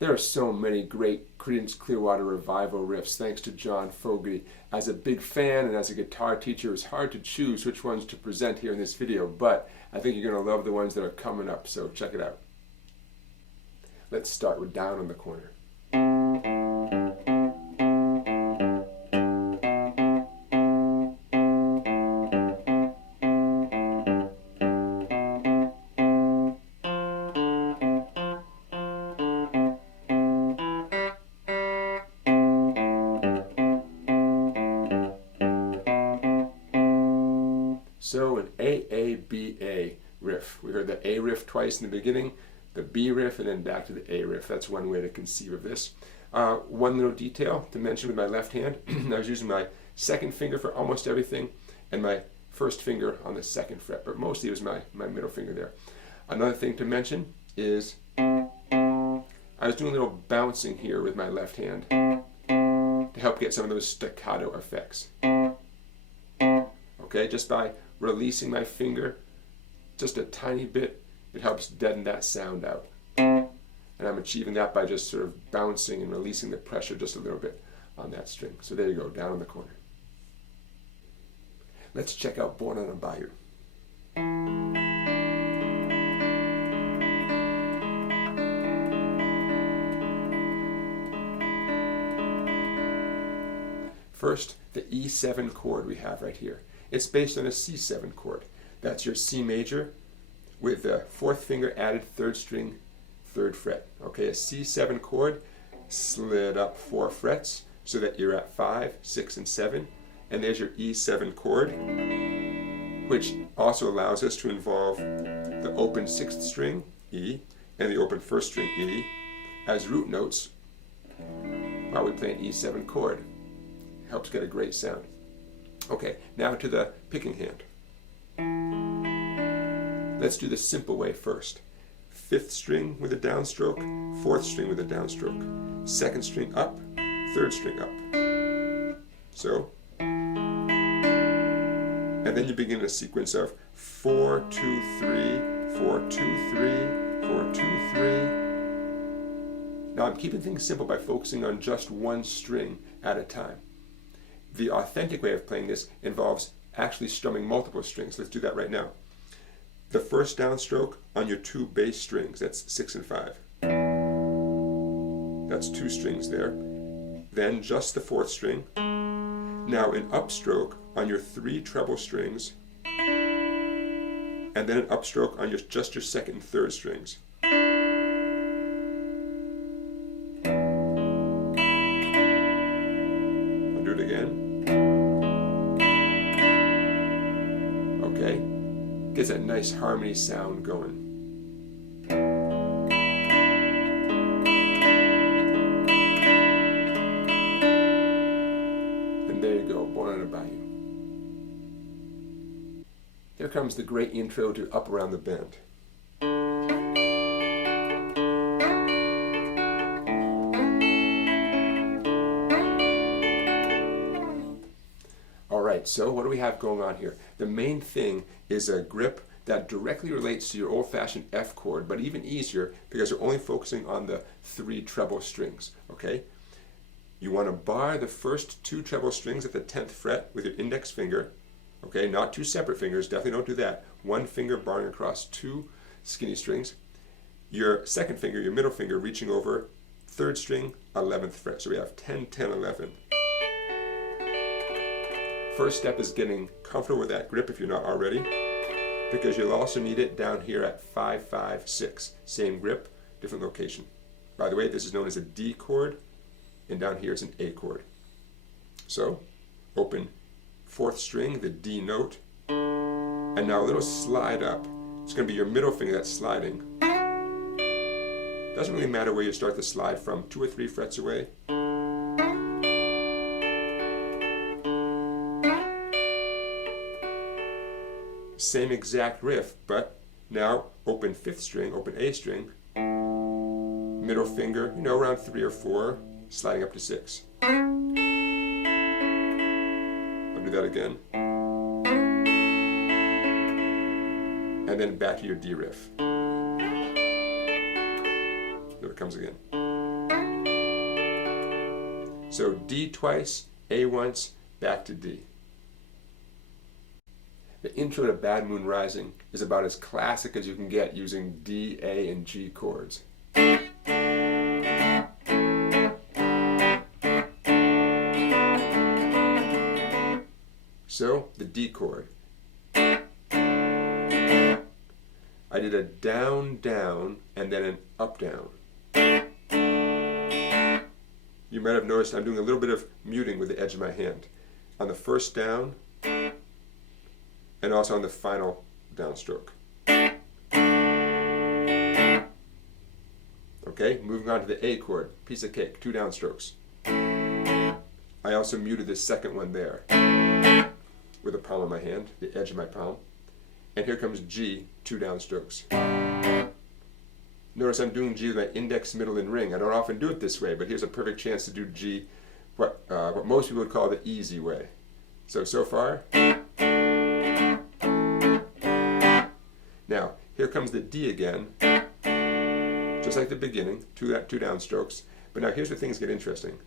There are so many great Creedence Clearwater revival riffs thanks to John Fogerty. As a big fan and as a guitar teacher, it's hard to choose which ones to present here in this video, but I think you're going to love the ones that are coming up, so check it out. Let's start with Down on the Corner. So an AABA riff. We heard the A riff twice in the beginning, the B riff, and then back to the A riff. That's one way to conceive of this. One little detail to mention with my left hand, I was using my second finger for almost everything and my first finger on the second fret, but mostly it was my middle finger there. Another thing to mention is I was doing a little bouncing here with my left hand to help get some of those staccato effects. Okay, just by releasing my finger just a tiny bit, it helps deaden that sound out. And I'm achieving that by just sort of bouncing and releasing the pressure just a little bit on that string. So there you go, Down on the Corner. Let's check out Born on a Bayou. First, the E7 chord we have right here. It's based on a C7 chord. That's your C major with the fourth finger added, third string, third fret. Okay, a C7 chord slid up 4 frets so that you're at 5, 6, and 7. And there's your E7 chord, which also allows us to involve the open 6th string, E, and the open 1st string, E, as root notes while we play an E7 chord. Helps get a great sound. Okay, now to the picking hand. Let's do the simple way first. 5th string with a downstroke, 4th string with a downstroke, 2nd string up, 3rd string up. So, and then you begin a sequence of 4, 2, 3, 4, 2, 3, 4, 2, 3. Now I'm keeping things simple by focusing on just one string at a time. The authentic way of playing this involves actually strumming multiple strings. Let's do that right now. The first downstroke on your 2 bass strings, that's 6 and 5. That's 2 strings there. Then just the 4th string. Now an upstroke on your 3 treble strings, and then an upstroke on just your 2nd and 3rd strings. I'll do it again. Okay, gets that nice harmony sound going. And there you go, Born on a Bayou. Here comes the great intro to Up Around the Bend. Alright, so what do we have going on here? The main thing is a grip that directly relates to your old-fashioned F chord, but even easier because you're only focusing on the 3 treble strings, okay? You want to bar the first 2 treble strings at the 10th fret with your index finger, okay? Not 2 separate fingers, definitely don't do that. 1 finger barring across 2 skinny strings. Your 2nd finger, your middle finger, reaching over 3rd string, 11th fret. So we have 10, 10, 11. First step is getting comfortable with that grip if you're not already, because you'll also need it down here at 5, 5, 6. Same grip, different location. By the way, this is known as a D chord, and down here is an A chord. So, open 4th string, the D note, and now a little slide up. It's going to be your middle finger that's sliding. Doesn't really matter where you start the slide from, 2 or 3 frets away. Same exact riff, but now open 5th string, open A string, middle finger, around 3 or 4, sliding up to 6. I'll do that again. and then back to your D riff. There it comes again. So D twice, A once, back to D. The intro to Bad Moon Rising is about as classic as you can get using D, A, and G chords. So, the D chord. I did a down, down, and then an up, down. You might have noticed I'm doing a little bit of muting with the edge of my hand. On the first down, and also on the final downstroke. Okay, moving on to the A chord, piece of cake, 2 downstrokes. I also muted the second one there with the palm of my hand, the edge of my palm. And here comes G, 2 downstrokes. Notice I'm doing G with my index, middle, and ring. I don't often do it this way, but here's a perfect chance to do G, what most people would call the easy way. So far. Now, here comes the D again, just like the beginning, 2 downstrokes. But now here's where things get interesting.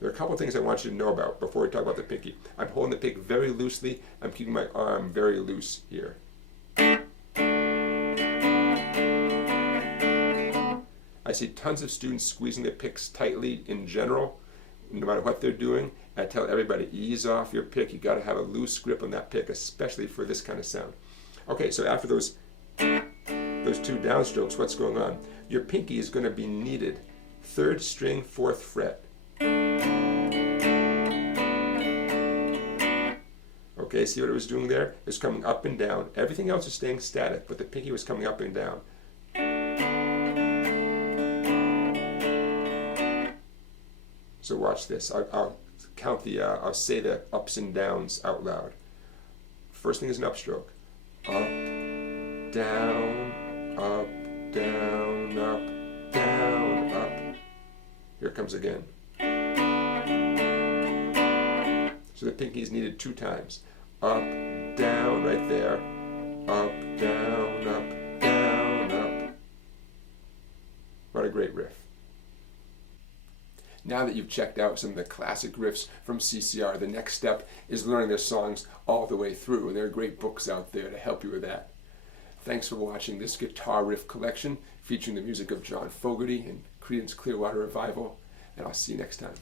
There are a couple things I want you to know about before we talk about the pinky. I'm holding the pick very loosely. I'm keeping my arm very loose here. I see tons of students squeezing their picks tightly in general, no matter what they're doing. I tell everybody, ease off your pick. You got to have a loose grip on that pick, especially for this kind of sound. Okay, so after those 2 downstrokes, what's going on? Your pinky is going to be kneaded 3rd string, 4th fret. Okay, see what it was doing there? It was coming up and down. Everything else is staying static, but the pinky was coming up and down. So watch this. I'll count I'll say the ups and downs out loud. First thing is an upstroke. Up, down, up, down, up, down, up. Here it comes again. So the pinky is needed 2 times. Up, down, right there. Up, down, up, down, up. What a great riff. Now that you've checked out some of the classic riffs from CCR, the next step is learning their songs all the way through, and there are great books out there to help you with that. Thanks for watching this guitar riff collection featuring the music of John Fogerty and Creedence Clearwater Revival, and I'll see you next time.